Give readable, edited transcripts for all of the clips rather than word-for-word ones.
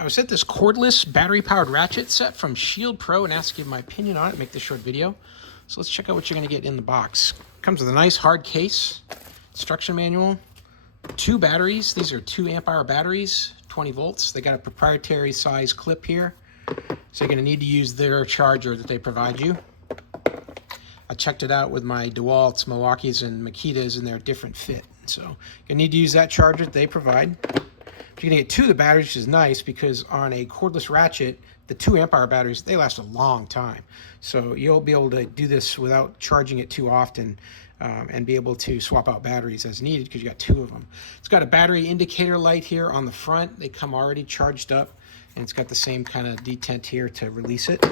I was at this cordless battery powered ratchet set from SHIELDPRO and asked to give my opinion on it, make this short video. So let's check out what you're going to get in the box. Comes with a nice hard case, instruction manual, 2 batteries. These are 2 amp hour batteries, 20 volts. They got a proprietary size clip here. So you're going to need to use their charger that they provide you. I checked it out with my DeWalt's, Milwaukee's, and Makitas, and they're a different fit. So you're going to need to use that charger that they provide. You're going to get 2 of the batteries, which is nice because on a cordless ratchet, the 2 amp hour batteries, they last a long time. So you'll be able to do this without charging it too often and be able to swap out batteries as needed because you got 2 of them. It's got a battery indicator light here on the front. They come already charged up, and it's got the same kind of detent here to release it.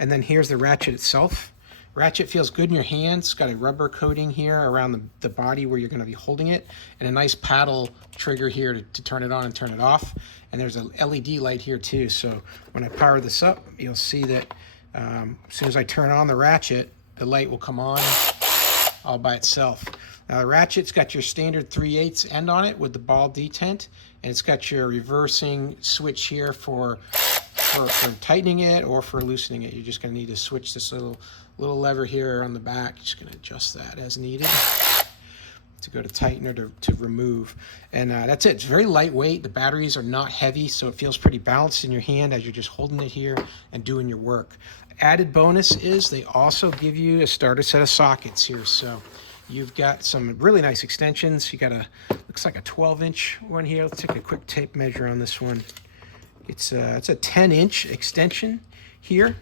And then here's the ratchet itself. Ratchet feels good in your hands. It's got a rubber coating here around the body where you're going to be holding it, and a nice paddle trigger here to turn it on and turn it off. And there's an LED light here too, so when I power this up, you'll see that as soon as I turn on the ratchet, the light will come on all by itself. Now the ratchet's got your standard 3/8 end on it with the ball detent, and it's got your reversing switch here for tightening it or for loosening it. You're just going to need to switch this little lever here on the back. Just going to adjust that as needed to go to tighten or to remove. And that's it. It's very lightweight. The batteries are not heavy, so it feels pretty balanced in your hand as you're just holding it here and doing your work. Added bonus is they also give you a starter set of sockets here. So you've got some really nice extensions. You got looks like a 12-inch one here. Let's take a quick tape measure on this one. It's a 10-inch extension here.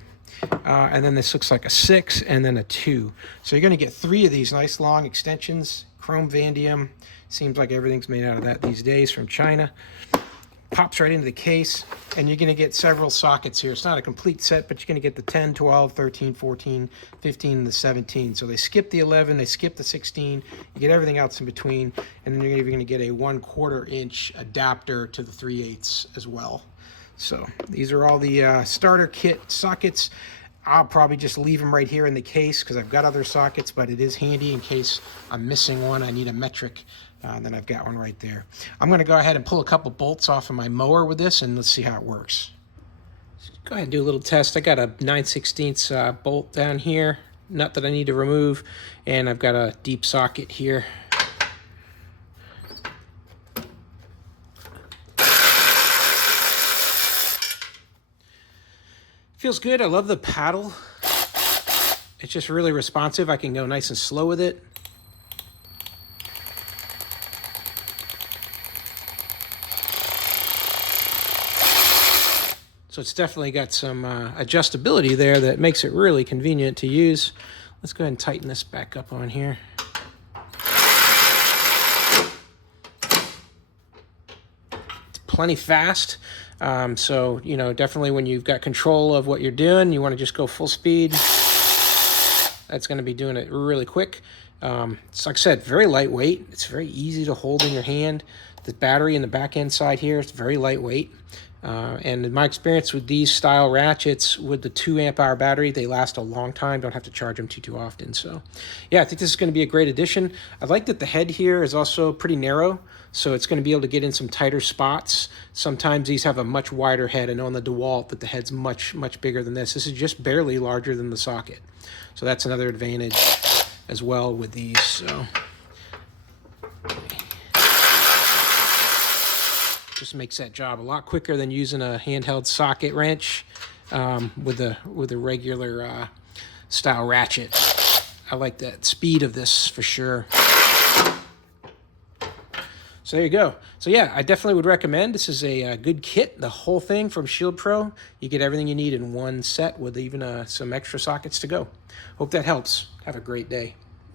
And then this looks like a 6 and then a 2. So you're going to get 3 of these nice long extensions, chrome vanadium. Seems like everything's made out of that these days from China. Pops right into the case, and you're going to get several sockets here. It's not a complete set, but you're going to get the 10, 12, 13, 14, 15, and the 17. So they skip the 11, they skip the 16. You get everything else in between, and then you're going to get a 1/4 inch adapter to the 3/8 as well. So these are all the starter kit sockets. I'll probably just leave them right here in the case because I've got other sockets, but it is handy in case I'm missing one. I need a metric, then I've got one right there. I'm going to go ahead and pull a couple bolts off of my mower with this, and let's see how it works. Go ahead and do a little test. I got a 9/16 bolt down here, nut that I need to remove, and I've got a deep socket here. Feels good. I love the paddle. It's just really responsive. I can go nice and slow with it. So it's definitely got some adjustability there that makes it really convenient to use. Let's go ahead and tighten this back up on here. It's plenty fast. So, you know, definitely when you've got control of what you're doing, you want to just go full speed. That's going to be doing it really quick. It's like I said, very lightweight. It's very easy to hold in your hand. The battery in the back end side here is very lightweight. And in my experience with these style ratchets with the 2 amp hour battery, they last a long time. Don't have to charge them too often. So yeah, I think this is going to be a great addition. I like that the head here is also pretty narrow, so it's going to be able to get in some tighter spots. Sometimes these have a much wider head. I know on the DeWalt that the head's much bigger than this. This is just barely larger than the socket. So that's another advantage as well with these. So just makes that job a lot quicker than using a handheld socket wrench with a regular style ratchet. I like that speed of this for sure. So there you go. So yeah, I definitely would recommend. This is a good kit, the whole thing from SHIELDPRO. You get everything you need in one set with even some extra sockets to go. Hope that helps. Have a great day.